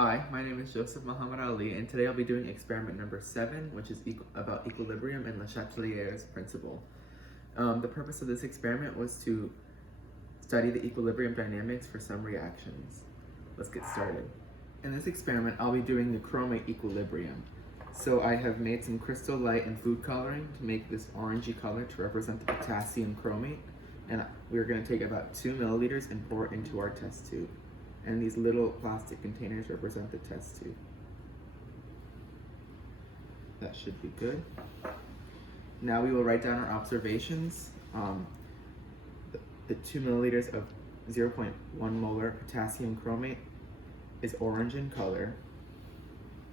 Hi, my name is Joseph Muhammad Ali, and today I'll be doing experiment number 7, which is about equilibrium and Le Chatelier's principle. The purpose of this experiment was to study the equilibrium dynamics for some reactions. Let's get started. In this experiment, I'll be doing the chromate equilibrium. So I have made some crystal light and food coloring to make this orangey color to represent the potassium chromate. And we're going to take about 2 milliliters and pour it into our test tube. And these little plastic containers represent the test tube. That should be good. Now we will write down our observations. The 2 milliliters of 0.1 molar potassium chromate is orange in color.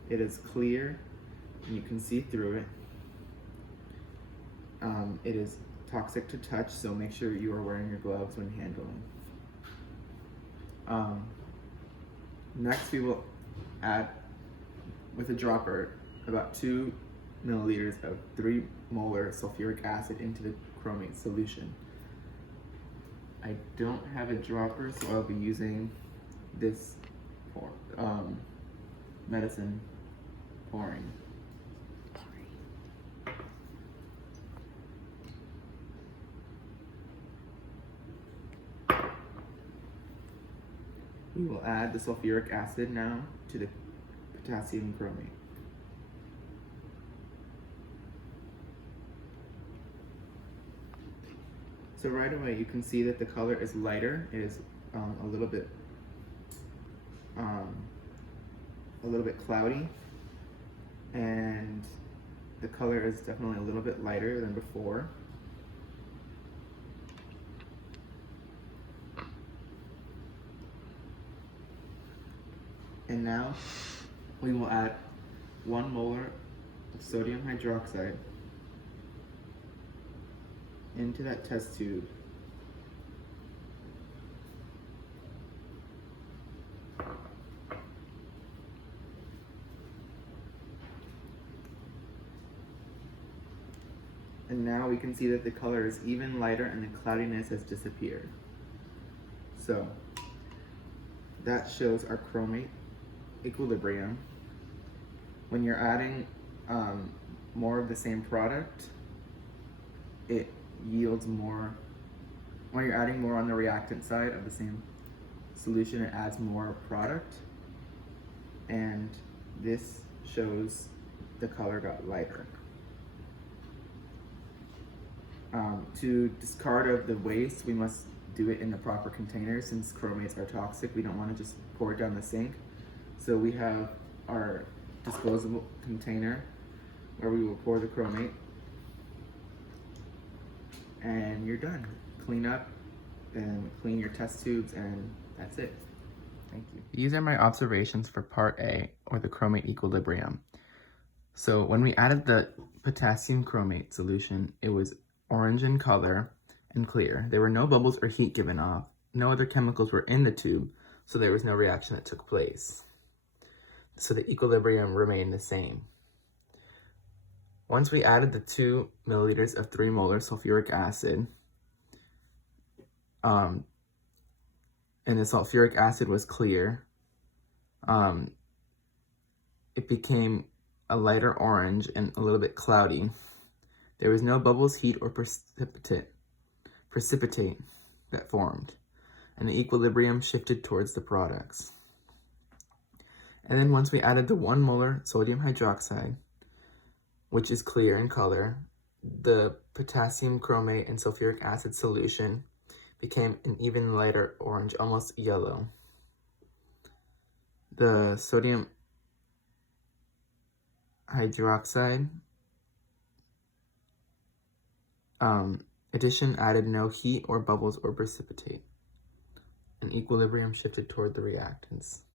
It is clear and you can see through it. It is toxic to touch, so make sure you are wearing your gloves when handling. Next, we will add, with a dropper, about 2 milliliters of 3 molar sulfuric acid into the chromate solution. I don't have a dropper, so I'll be using this medicine pouring. We will add the sulfuric acid now to the potassium chromate. So right away you can see that the color is lighter. It is a little bit cloudy, and the color is definitely a little bit lighter than before. And now we will add 1 molar of sodium hydroxide into that test tube. And now we can see that the color is even lighter and the cloudiness has disappeared. So that shows our chromate equilibrium. When you're adding more of the same product, it yields more. When you're adding more on the reactant side of the same solution, it adds more product, and this shows the color got lighter. To discard of the waste, we must do it in the proper container. Since chromates are toxic, we don't want to just pour it down the sink. So we have our disposable container where we will pour the chromate, and you're done. Clean up and clean your test tubes, and that's it. Thank you. These are my observations for part A, or the chromate equilibrium. So when we added the potassium chromate solution, it was orange in color and clear. There were no bubbles or heat given off. No other chemicals were in the tube, so there was no reaction that took place. So the equilibrium remained the same. Once we added the 2 milliliters of 3 molar sulfuric acid, and the sulfuric acid was clear, it became a lighter orange and a little bit cloudy. There was no bubbles, heat, or precipitate that formed, and the equilibrium shifted towards the products. And then once we added the 1 molar sodium hydroxide, which is clear in color, the potassium chromate and sulfuric acid solution became an even lighter orange, almost yellow. The sodium hydroxide addition added no heat or bubbles or precipitate. And equilibrium shifted toward the reactants.